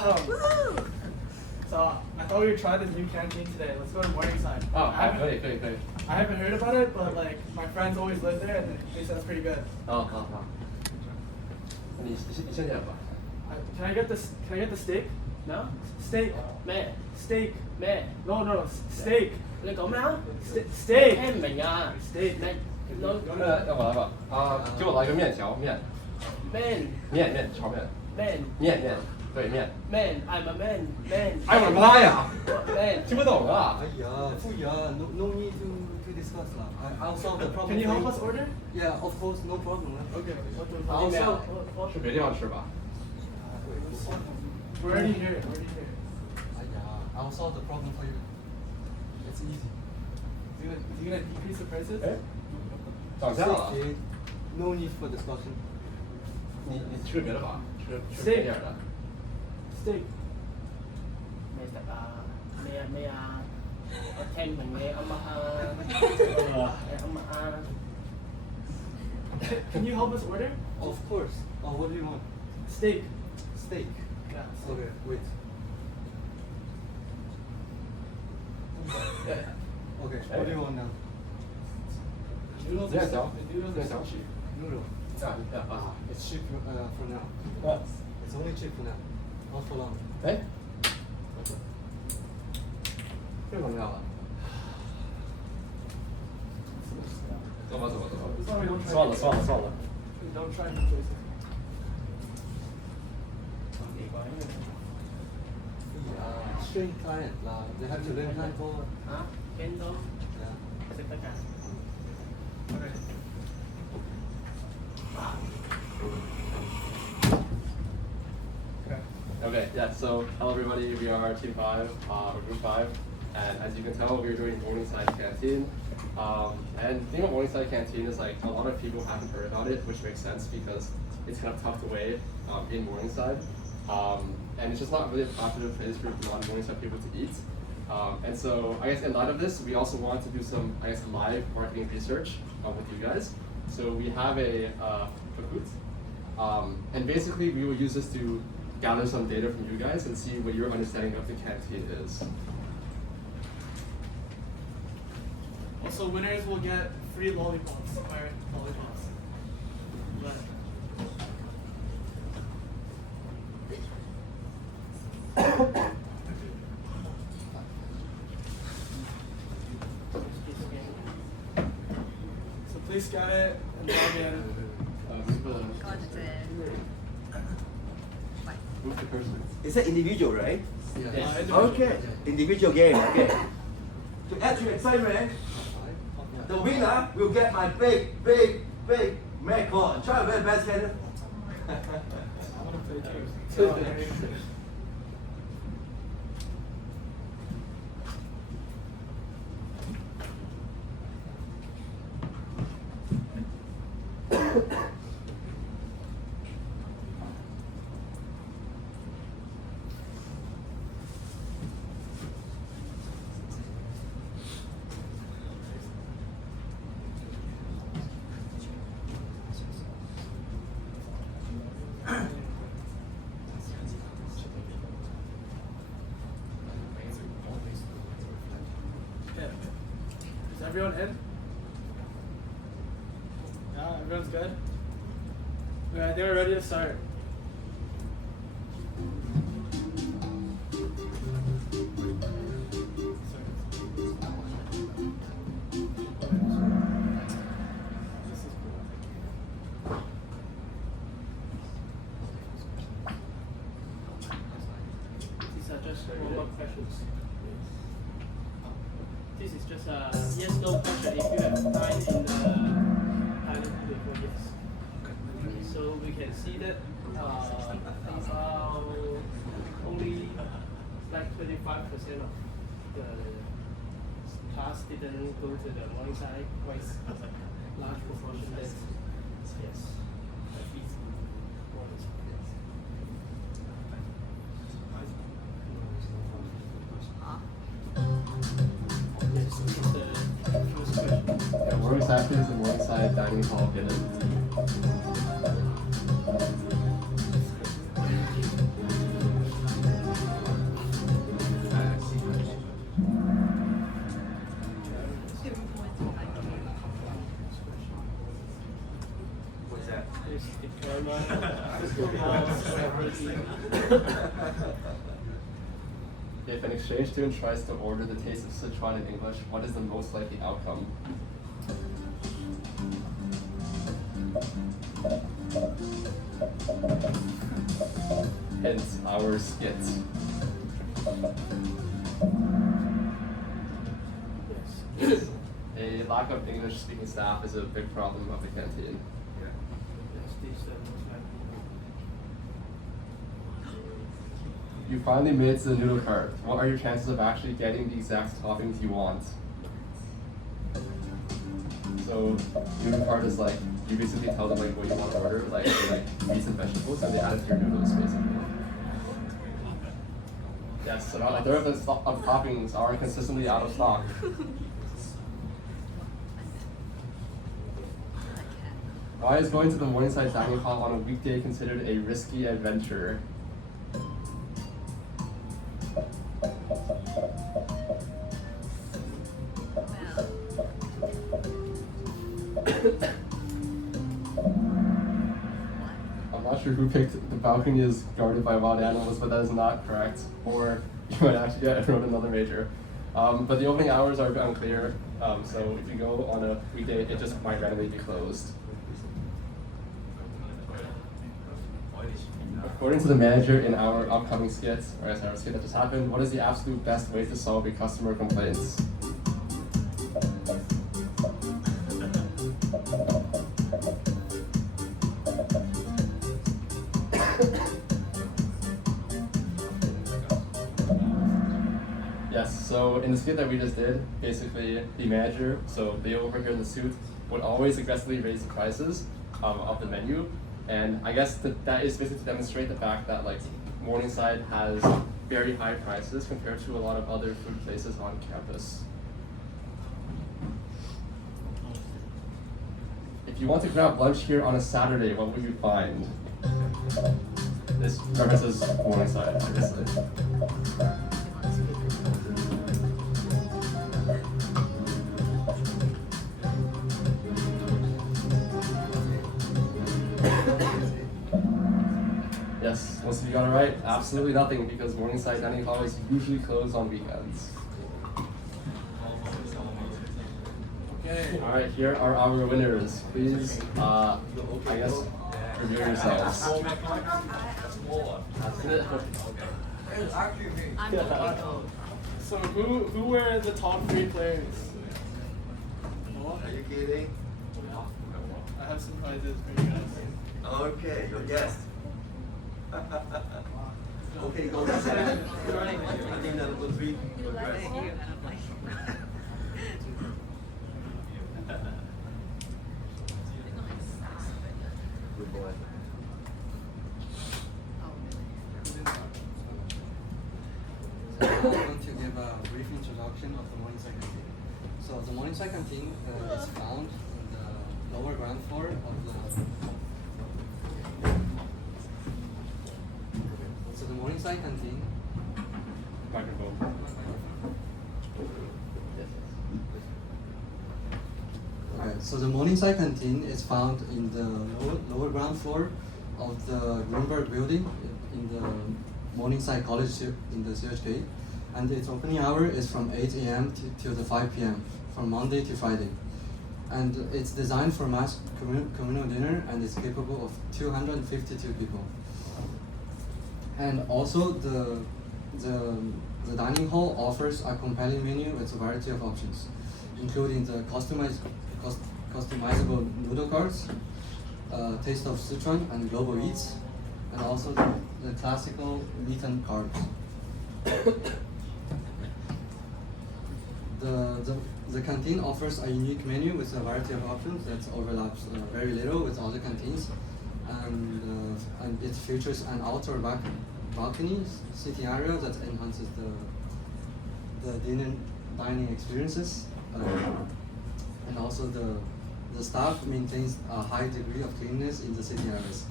So I thought we would try the new canteen today. Let's go to Morningside. Oh, I haven't heard about it, but like my friends always live there, and they said it's pretty good.你先讲吧。Can I get this? Can I get the steak? No? Steak. 咩 Steak. 咩 No, no, steak. 你講咩啊？ Steak. 聽唔明啊 Steak. 咩要我来吧。给我来个面条面。面炒面。面对面。Man I'm a man man 哎我的妈呀！ man 听不懂啊。哎呀，不呀，no need to discuss 啦。I'll solve the problem. Can you help us order? Yeah, of course, no problem. Okay. What the? 好咩啊？去别地方吃吧。 We're already here. We're already here. 哎呀，I'll solve the problem for you. It's easy. Is he gonna decrease the prices? 哎，涨价了。 Okay, no need for discussion. 你吃别的吧，吃便宜点的。 Steak. 咩食啊？咩啊？我聽唔明你啊嘛 Can you help us order? Of course. What do you want? Steak. Steak. Yeah. Okay, wait. Okay, what do you want now? Noodles. Yeah, so. Noodles Yeah, are so. so cheap. Noodle. It's cheap for now. It's only cheap for now. Not for long. 哎，这个怎么样了？走吧。 Sorry, don't try. 算了。 Don't try new places. Yeah, strange client lah. They have to learn time for. 嚇？見到 Yeah. 食得㗎？ Okay. Okay, yeah, so hello everybody, we are Team 5, or Group 5, and as you can tell, we're doing Morningside Canteen. And the thing about Morningside Canteen is like, a lot of people haven't heard about it, which makes sense because it's kind of tucked away in Morningside. And it's just not really a popular place for non-Morningside people to eat. And so, I guess in light of this, we also want to do some, I guess, live marketing research with you guys. So we have a Kahoot, and basically we will use this to gather some data from you guys and see what your understanding of the canteen is. Also, winners will get free lollipops. Alright, lollipops. So please scan it and log in. Move the cursor. It's an individual, right? Yes. Okay. Individual game, okay. To add to excitement, the winner will get my big Mac. Try your very best, Kenneth. I want to play games. Is everyone in? Yeah, everyone's good? Okay, I think we're ready to start. These are just warm-up questions. This is just a yes/no question. If you have time in the pilot before yes. So we can see that about only like 25% of the class didn't go to the Morningside. Quite large proportion that yes, at least Morningside. Yes, this is the first question. Yeah, Morningside is the Morningside Dining Hall Dinner. If an exchange student tries to order the taste of Sichuan in English, what is the most likely outcome? Hence our skit. Yes. A lack of English speaking staff is a big problem of the canteen. Yes, this most likely. You finally made it to the noodle cart. What are your chances of actually getting the exact toppings you want? So, noodle cart is like, you basically tell them like what you want to order, like meats and vegetables, and they add it to your noodles basically. Yes, about a third of toppings are consistently out of stock. Why is going to the Morningside dining hall on a weekday considered a risky adventure? I'm not sure who picked the balcony is guarded by wild animals, but that is not correct. Or you might actually get enrolled in another major. But the opening hours are unclear, so if you go on a weekday, it just might randomly be closed. According to the manager in our upcoming skit, or as our skit that just happened, what is the absolute best way to solve a customer complaints? Yes, so in the skit that we just did, basically the manager, so they over here in the suit, would always aggressively raise the prices of the menu. And I guess that is basically to demonstrate the fact that like Morningside has very high prices compared to a lot of other food places on campus. If you want to grab lunch here on a Saturday, what would you find? This references Morningside, obviously. Yes, most of you got it right. Absolutely nothing, because Morningside dining hall is usually closed on weekends. Okay. All right, here are our winners. Please, I guess, review yourselves. That's it. So who were the top 3 players? Are you kidding? I have some prizes for you guys. Okay, your guest. Okay, go ahead. I think that was 3. Good boy. So I'm going to give a brief introduction of the Morningside Canteen. So the Morningside Canteen is found in the lower ground floor of the. So the Morningside Canteen. Microphone. Alright, so the Morningside Canteen is found in the lower ground floor of the Greenberg building in the Morningside College in the CHK, and its opening hour is from 8 a.m. till the 5 p.m. from Monday to Friday, and it's designed for mass communal dinner and is capable of 252 people. And also the dining hall offers a compelling menu with a variety of options, including the customizable noodle carts, Taste of Sichuan and Global Eats, and also the classical meat and carbs. The canteen offers a unique menu with a variety of options that overlaps very little with other canteens, and it features an outdoor balcony seating area that enhances the dining experiences, and also the staff maintains a high degree of cleanliness in the sitting areas,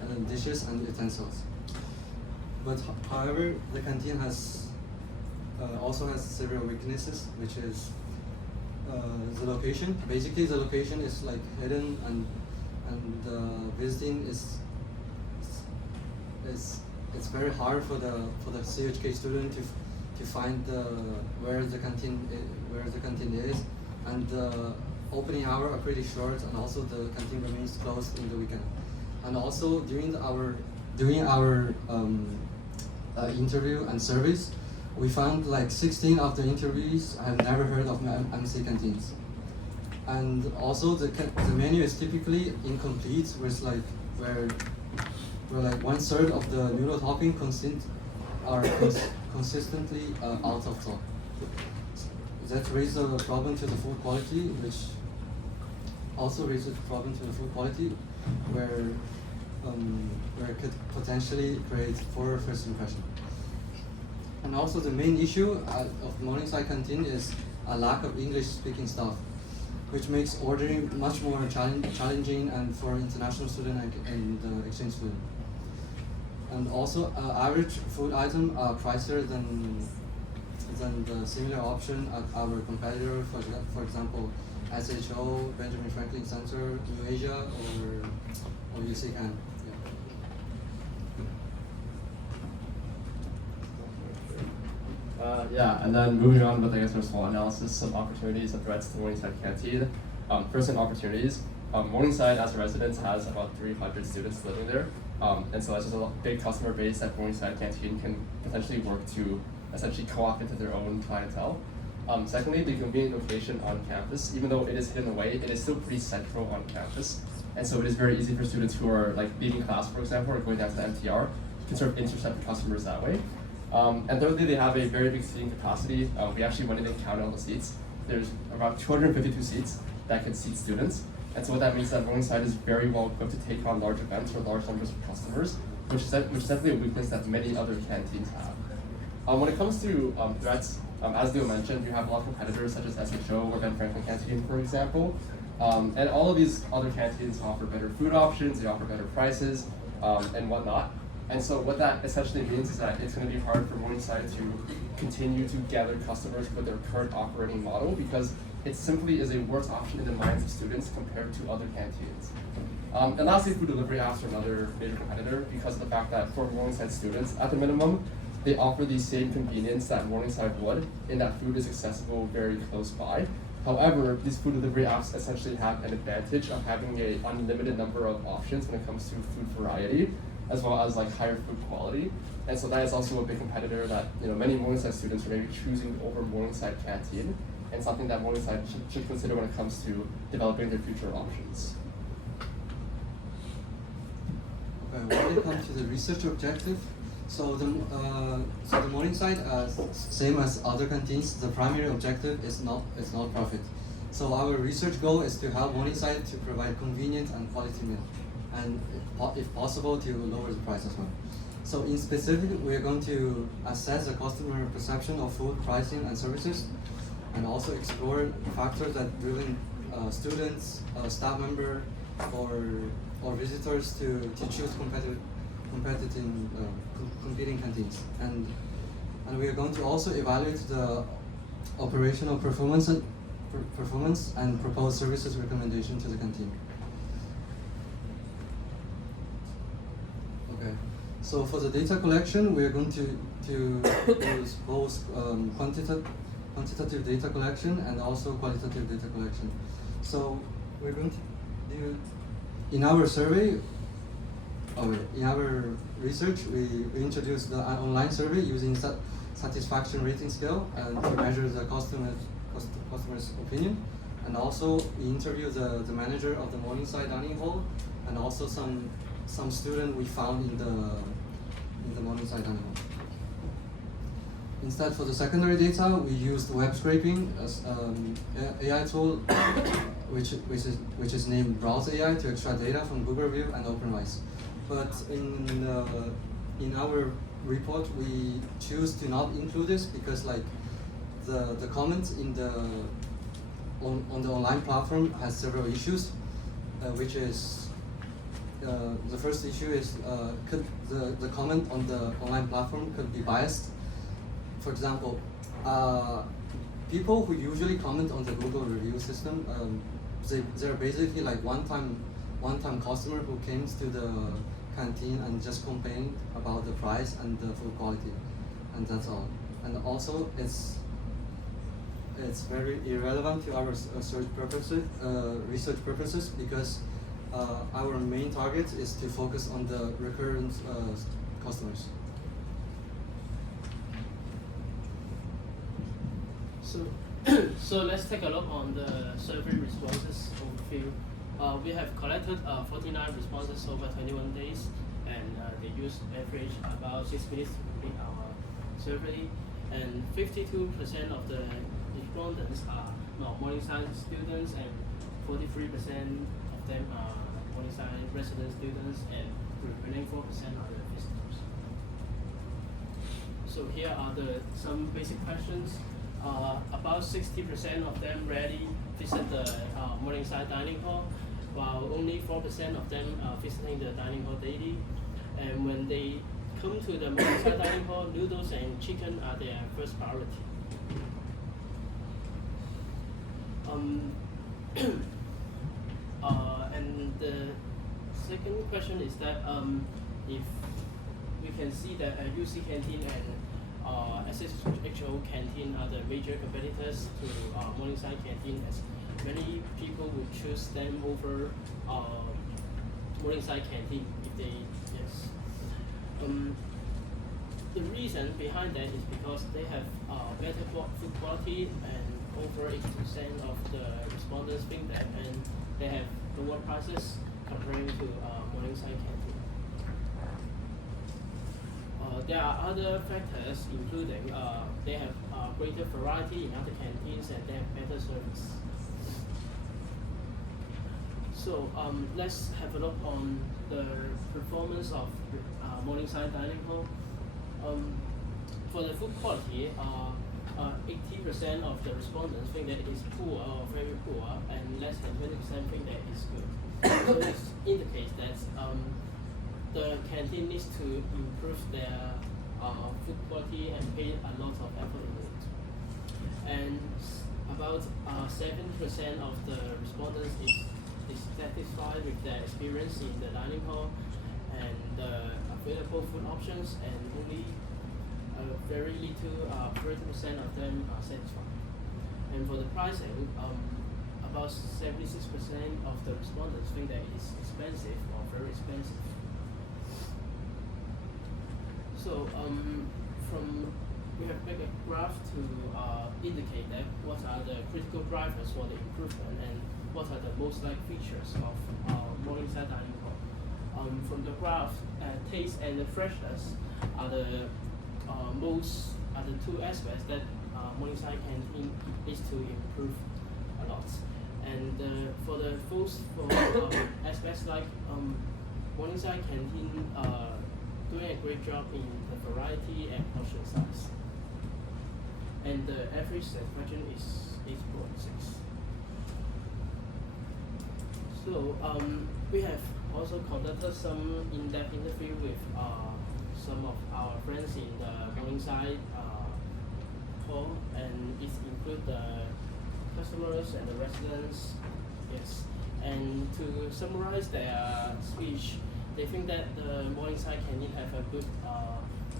and dishes and utensils. But however, the canteen also has several weaknesses, which is the location. Basically, the location is like hidden, and visiting is it's very hard for the CHK student to find where the canteen is, and the opening hours are pretty short, and also the canteen remains closed in the weekend. And also during our interview and surveys, we found like 16 of the interviewees have never heard of MC canteens. And also the menu is typically incomplete, where like 1/3 of the noodle topping consistently out of stock. That raises a problem to the food quality, which also raises a problem to the food quality, where it could potentially create poor first impression. And also the main issue of Morningside canteen is a lack of English-speaking staff, which makes ordering much more challenging and for international student and exchange student. And also, average food items are pricier than the similar option at our competitor, for example, SHO, Benjamin Franklin Center, New Asia, or UCAN. And then moving on with, I guess, our SWOT analysis, some opportunities and threats to Morningside Canteen. First, in opportunities, Morningside as a residence has about 300 students living there, and so that's just a big customer base that Morningside Canteen can potentially work to essentially co-opt into their own clientele. Secondly, the convenient location on campus. Even though it is hidden away, it is still pretty central on campus, and so it is very easy for students who are like leaving class, for example, or going down to the MTR, to sort of intercept the customers that way. And thirdly, they have a very big seating capacity. We actually went in and counted all the seats. There's around 252 seats that can seat students. And so what that means is that Morningside is very well equipped to take on large events or large numbers of customers, which is definitely a weakness that many other canteens have. When it comes to threats, as Leo mentioned, you have a lot of competitors such as SHO or Ben Franklin Canteen, for example. And all of these other canteens offer better food options, they offer better prices, and whatnot. And so what that essentially means is that it's going to be hard for Morningside to continue to gather customers with their current operating model, because it simply is a worse option in the minds of students compared to other canteens. And lastly, food delivery apps are another major competitor, because of the fact that for Morningside students, at the minimum, they offer the same convenience that Morningside would, in that food is accessible very close by. However, these food delivery apps essentially have an advantage of having an unlimited number of options when it comes to food variety, as well as like higher food quality. And so that is also a big competitor that many Morningside students are maybe choosing over Morningside Canteen, and something that Morningside should consider when it comes to developing their future options. Okay, when it comes to the research objective, so the Morningside, same as other canteens, the primary objective is not profit. So our research goal is to help Morningside to provide convenient and quality meal, and if possible to lower the price as well. So in specific, we are going to assess the customer perception of food pricing and services, and also explore factors that driven students, staff member, or visitors to choose competing canteens. And we are going to also evaluate the operational performance and propose services recommendation to the canteen. Okay, so for the data collection, we are going to use both quantitative data collection and also qualitative data collection. So we're going to do, in our survey, in our research, we introduced the online survey using satisfaction rating scale and to measure the customer's opinion. And also we interview the manager of the Morningside dining hall, and also some student we found in the Morningside dining hall. Instead, for the secondary data, we used web scraping as AI tool, which is named Browse AI, to extract data from Google Review and OpenRice. But in our report, we choose to not include this because like the comments on the online platform has several issues, which is the first issue is could the comment on the online platform could be biased. For example, people who usually comment on the Google review system, they're basically like one-time customer who came to the canteen and just complained about the price and the food quality, and that's all. And also, it's very irrelevant to our research purposes because our main target is to focus on the recurrent customers. So let's take a look on the survey responses overview. We have collected 49 responses over 21 days, and they used average about 6 minutes to complete our survey. And 52% of the respondents are Morningside students, and 43% of them are Morningside resident students, and the remaining 4% are the visitors. So here are some basic questions. About 60% of them rarely visit the Morningside dining hall, while only 4% of them are visiting the dining hall daily. And when they come to the Morningside dining hall, noodles and chicken are their first priority. And the second question is that if we can see that UC Canteen and SSHO Canteen are the major competitors to Morningside Canteen, as many people would choose them over Morningside Canteen if they, yes. The reason behind that is because they have better food quality, and over 80% of the respondents think that, and they have lower prices comparing to Morningside Canteen. There are other factors, including they have greater variety in other canteens, and they have better service. So let's have a look on the performance of Morningside Dining Hall. For the food quality, 80% of the respondents think that it is poor or very poor, and less than 20% think that it is good. So this indicates that the canteen needs to improve their food quality and pay a lot of effort in it. And about 7% of the respondents is satisfied with their experience in the dining hall and the available food options, and only very little, 30% of them are satisfied. And for the pricing, about 76% of the respondents think that it is expensive or very expensive. So we have made a graph to indicate that what are the critical drivers for the improvement, and what are the most liked features of Morningside Dining Hall. From the graph, taste and the freshness are the two aspects that Morningside Canteen needs to improve a lot. And for the first aspects like Morningside Canteen doing a great job in the variety and portion size. And the average satisfaction is 8.6. So we have also conducted some in-depth interview with some of our friends in the Morningside hall, and it includes the customers and the residents. Yes, and to summarize their speech, they think that the Morningside Canteen have a good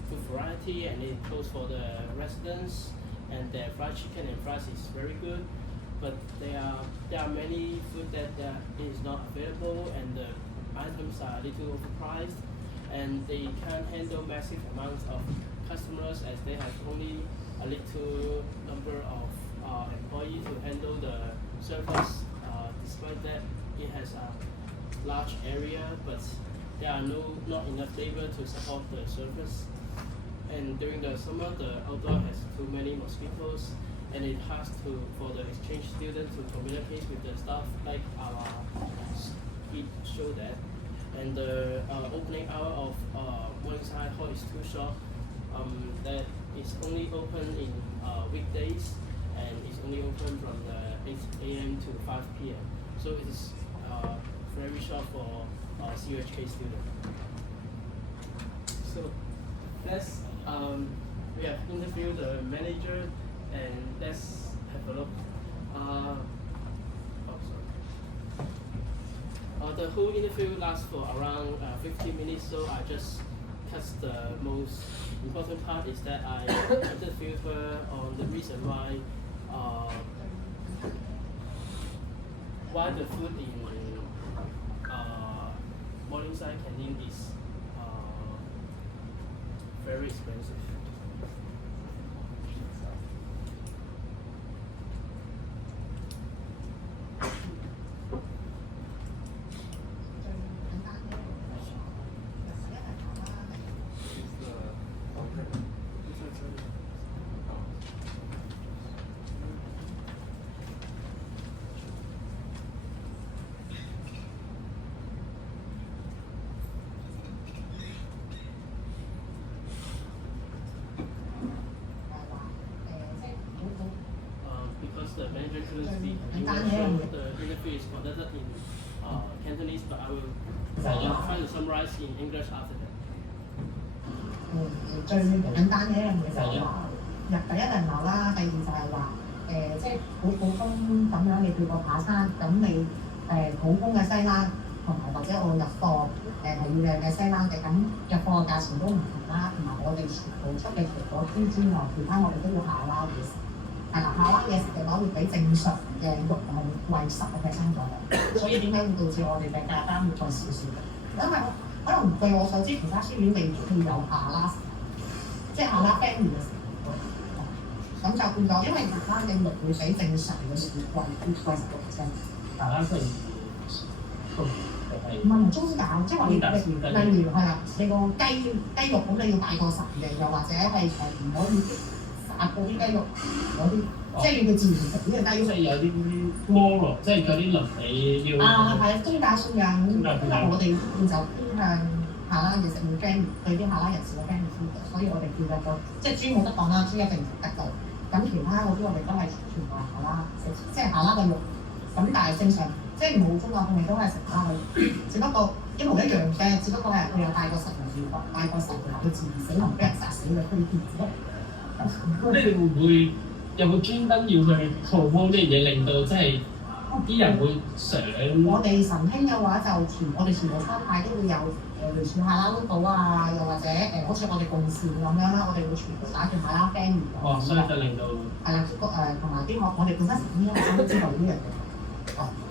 food variety, and it close for the residents, and their fried chicken and fries is very good. But there are many food that is not available, and the items are a little overpriced, and they can't handle massive amounts of customers, as they have only a little number of employees to handle the service. Despite that, it has a large area, but there are not enough labor to support the service. And during the summer, the outdoor has too many mosquitoes, and it has for the exchange students to communicate with the staff, like our speech show that. And the opening hour of Morningside Hall is too short. That is only open in weekdays, and it's only open from the 8 a.m. to 5 p.m. So it is very short for CUHK students. So let's we have interviewed the manager, and let's have a look. The whole interview lasts for around 15 minutes, so I just cut the most important part is that I interviewed her on the reason why the food in Morningside canteen is very expensive. Because the manager couldn't speak English, so the interview is conducted in Cantonese, but I will try to summarize in English after that. 最簡單嘅一樣嘢就係話入第一層樓啦，第二就係話即係好普通咁樣你跳過爬山，咁你普通嘅西冷同埋或者我入貨係要靚嘅西冷嘅，咁入貨嘅價錢都唔同啦，同埋我哋全部出嘅除咗豬之外，其他我哋都要下撈嘢食。係啦，下撈嘢食嘅話會比正常嘅肉係貴10%左右，所以點解會導致我哋嘅價單會貴少少嘅？因為可能據我所知，其他書院未會有下拉，即係下拉 family 嘅食物，咁就變咗，因為其他嘅肉會比正常嘅肉貴10%。下拉係唔係中價，即係話你例如係啦，你個雞肉咁你要大過10嘅，又或者係唔可以殺嗰啲雞肉嗰啲，即係要佢自然食呢個雞肉。即係有啲 moral， 即係有啲倫理要。係啊，中價信仰，因為我哋就偏向下拉嘢食會 family 對啲下拉人士嘅 family food，所以我哋叫做即係豬冇得講啦，豬一定唔得到。咁其他嗰啲我哋都係全部係下拉食，即係下拉嘅肉。咁但係正常。即係冇中國佢哋都係食下去，只不過一模一樣嘅，只不過係佢有大過10人大過10人佢自然死同俾人殺死嘅區別啫。咁你哋會唔會有冇專登要去 promote 呢樣嘢，令到即係啲人會想？我哋神興嘅話就我哋全部餐牌都會有類似下拉撈島啊，又或者好似我哋共事咁樣啦，我哋會全部打住下拉 family。哦，所以就令到係啦，同埋啲我哋本身神興嘅學生都知道呢樣嘢。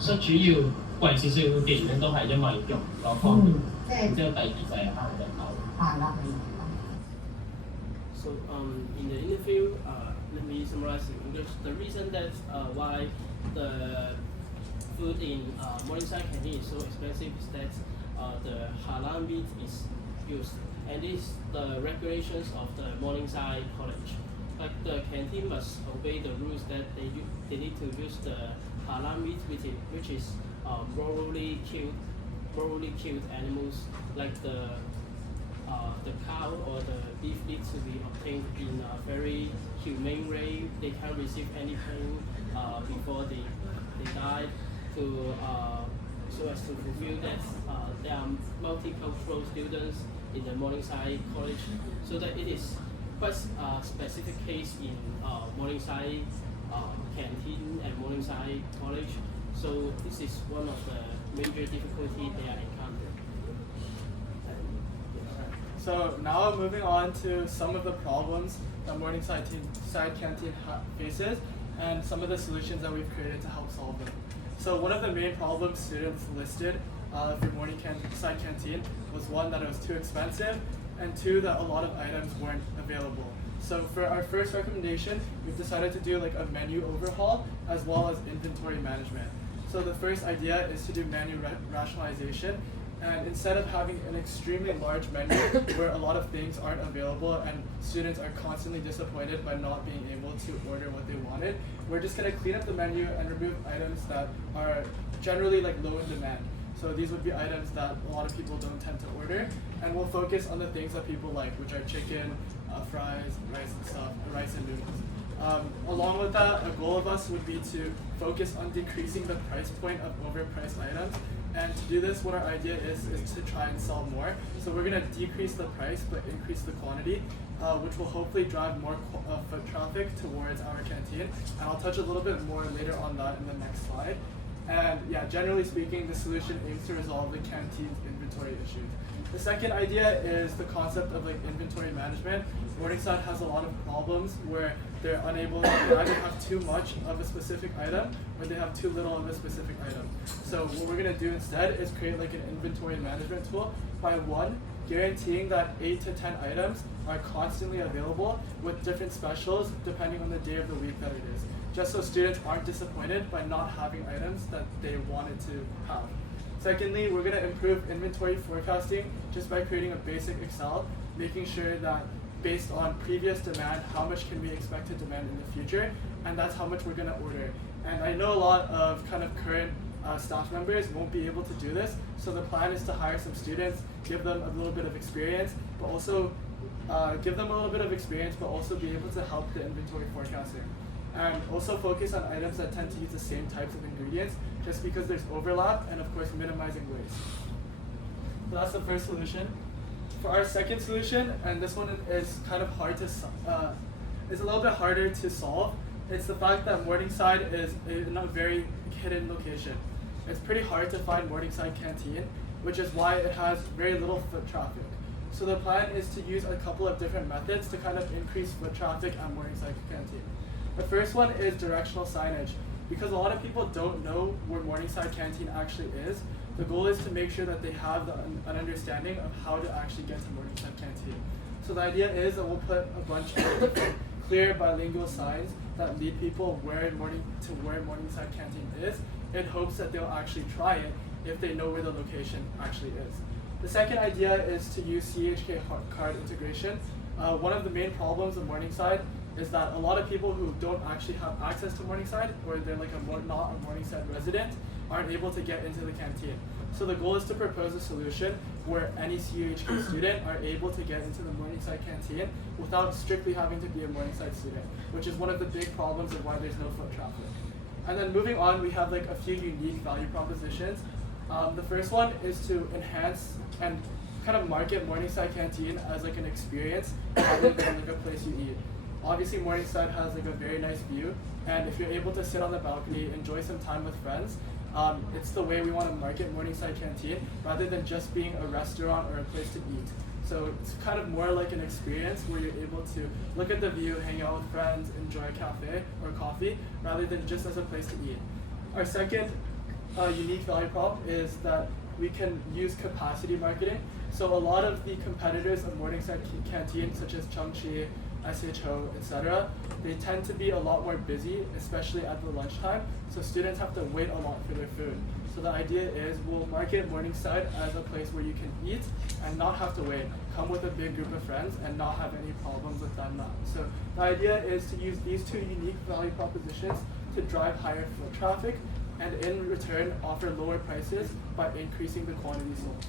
所以主要貴少少嘅原因都係因為用嗰方面，然之後第二就係慳人口。係啦。So in the interview, let me summarize in English. The reason that why the food in Morningside canteen is so expensive is that the halal meat is used, and this is the regulations of the Morningside College. Like the canteen must obey the rules that they need to use the halal meat which is morally killed animals, like the cow or the beef needs to be obtained in a very humane way. They can't receive any pain before they die so as to fulfill that there are multicultural students in the Morningside College, so that it is quite a specific case in Morningside canteen and Morningside College. So this is one of the major difficulties they are encountering. So now moving on to some of the problems that Morningside Canteen faces and some of the solutions that we've created to help solve them. So one of the main problems students listed for Morningside Canteen was one, that it was too expensive, and two, that a lot of items weren't available. So for our first recommendation, we've decided to do like a menu overhaul as well as inventory management. So the first idea is to do menu rationalization, and instead of having an extremely large menu where a lot of things aren't available and students are constantly disappointed by not being able to order what they wanted, we're just going to clean up the menu and remove items that are generally like low in demand. So these would be items that a lot of people don't tend to order, and we'll focus on the things that people like, which are chicken, fries, rice and stuff, rice and noodles. Along with that, a goal of us would be to focus on decreasing the price point of overpriced items. And to do this, what our idea is to try and sell more. So we're going to decrease the price but increase the quantity, which will hopefully drive more foot traffic towards our canteen. And I'll touch a little bit more later on that in the next slide. And yeah, generally speaking, the solution aims to resolve the canteen's inventory issues. The second idea is the concept of like inventory management. Morningside has a lot of problems where they're unable to either have too much of a specific item or they have too little of a specific item. So what we're gonna do instead is create like an inventory management tool by one, guaranteeing that 8 to 10 items are constantly available with different specials depending on the day of the week that it is, just so students aren't disappointed by not having items that they wanted to have. Secondly, we're going to improve inventory forecasting just by creating a basic Excel, making sure that based on previous demand, how much can we expect to demand in the future, and that's how much we're going to order. And I know a lot of kind of current staff members won't be able to do this, so the plan is to hire some students, give them a little bit of experience, but also be able to help the inventory forecasting. And also focus on items that tend to use the same types of ingredients just because there's overlap, and of course minimizing waste. So that's the first solution. For our second solution, and this one is kind of hard to, is a little bit harder to solve. It's the fact that Morningside is in a very hidden location. It's pretty hard to find Morningside Canteen, which is why it has very little foot traffic. So the plan is to use a couple of different methods to kind of increase foot traffic at Morningside Canteen. The first one is directional signage. Because a lot of people don't know where Morningside Canteen actually is, the goal is to make sure that they have an understanding of how to actually get to Morningside Canteen. So the idea is that we'll put a bunch of clear bilingual signs that lead people where Morningside Canteen is, in hopes that they'll actually try it if they know where the location actually is. The second idea is to use CHK card integration. One of the main problems of Morningside is that a lot of people who don't actually have access to Morningside, or they're like not a Morningside resident, aren't able to get into the canteen. So the goal is to propose a solution where any CUHK student are able to get into the Morningside canteen without strictly having to be a Morningside student, which is one of the big problems of why there's no foot traffic. And then moving on, we have like a few unique value propositions. The first one is to enhance and kind of market Morningside Canteen as like an experience rather than like a place you eat. Obviously, Morningside has like a very nice view, and if you're able to sit on the balcony, enjoy some time with friends, it's the way we want to market Morningside Canteen rather than just being a restaurant or a place to eat. So it's kind of more like an experience where you're able to look at the view, hang out with friends, enjoy a cafe or coffee, rather than just as a place to eat. Our second unique value prop is that we can use capacity marketing. So a lot of the competitors of Morningside Canteen, such as Chungchi, SHO, etc., they tend to be a lot more busy, especially at the lunchtime, so students have to wait a lot for their food. So the idea is we'll market Morningside as a place where you can eat and not have to wait, come with a big group of friends and not have any problems with them now. So the idea is to use these two unique value propositions to drive higher foot traffic and in return offer lower prices by increasing the quantity sold.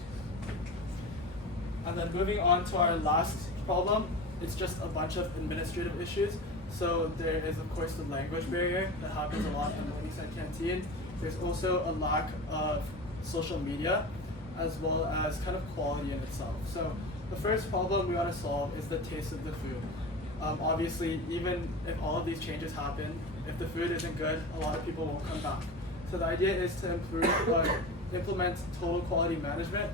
And then moving on to our last problem, it's just a bunch of administrative issues. So there is of course the language barrier that happens a lot in Morningside Canteen. There's also a lack of social media as well as kind of quality in itself. So the first problem we want to solve is the taste of the food. Obviously, even if all of these changes happen, if the food isn't good, a lot of people won't come back. So the idea is to implement total quality management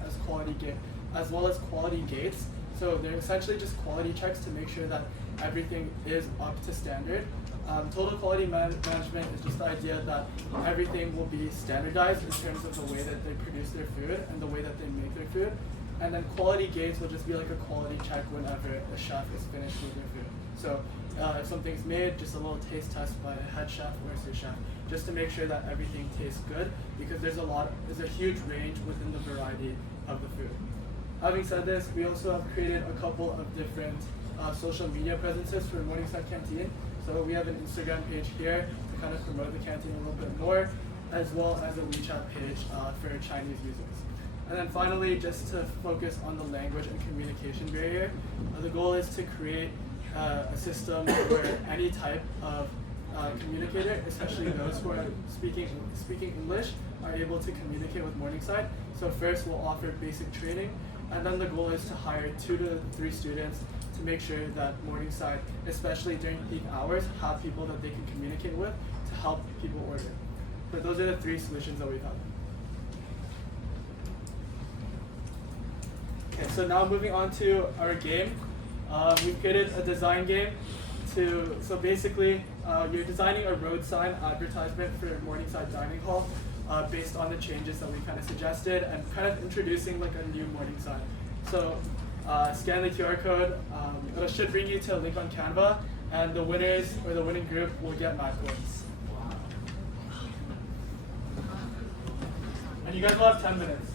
as well as quality gates. So they're essentially just quality checks to make sure that everything is up to standard. Total quality management is just the idea that everything will be standardized in terms of the way that they produce their food and the way that they make their food. And then quality gates will just be like a quality check whenever a chef is finished with their food. So if something's made, just a little taste test by a head chef or a sous chef, just to make sure that everything tastes good, because there's a huge range within the variety of the food. Having said this, we also have created a couple of different social media presences for Morningside Canteen. So we have an Instagram page here to kind of promote the canteen a little bit more, as well as a WeChat page for Chinese users. And then finally, just to focus on the language and communication barrier, the goal is to create a system where any type of communicator, especially those who are speaking English, are able to communicate with Morningside. So first we'll offer basic training, and then the goal is to hire 2 to 3 students to make sure that Morningside, especially during peak hours, have people that they can communicate with to help people order. But those are the three solutions that we've had. Okay, so now moving on to our game. We've created a design game so basically you're designing a road sign advertisement for Morningside Dining Hall based on the changes that we kind of suggested and kind of introducing like a new morning sign. So scan the QR code, it should bring you to a link on Canva, and the winners or the winning group will get MAC points. And you guys will have 10 minutes.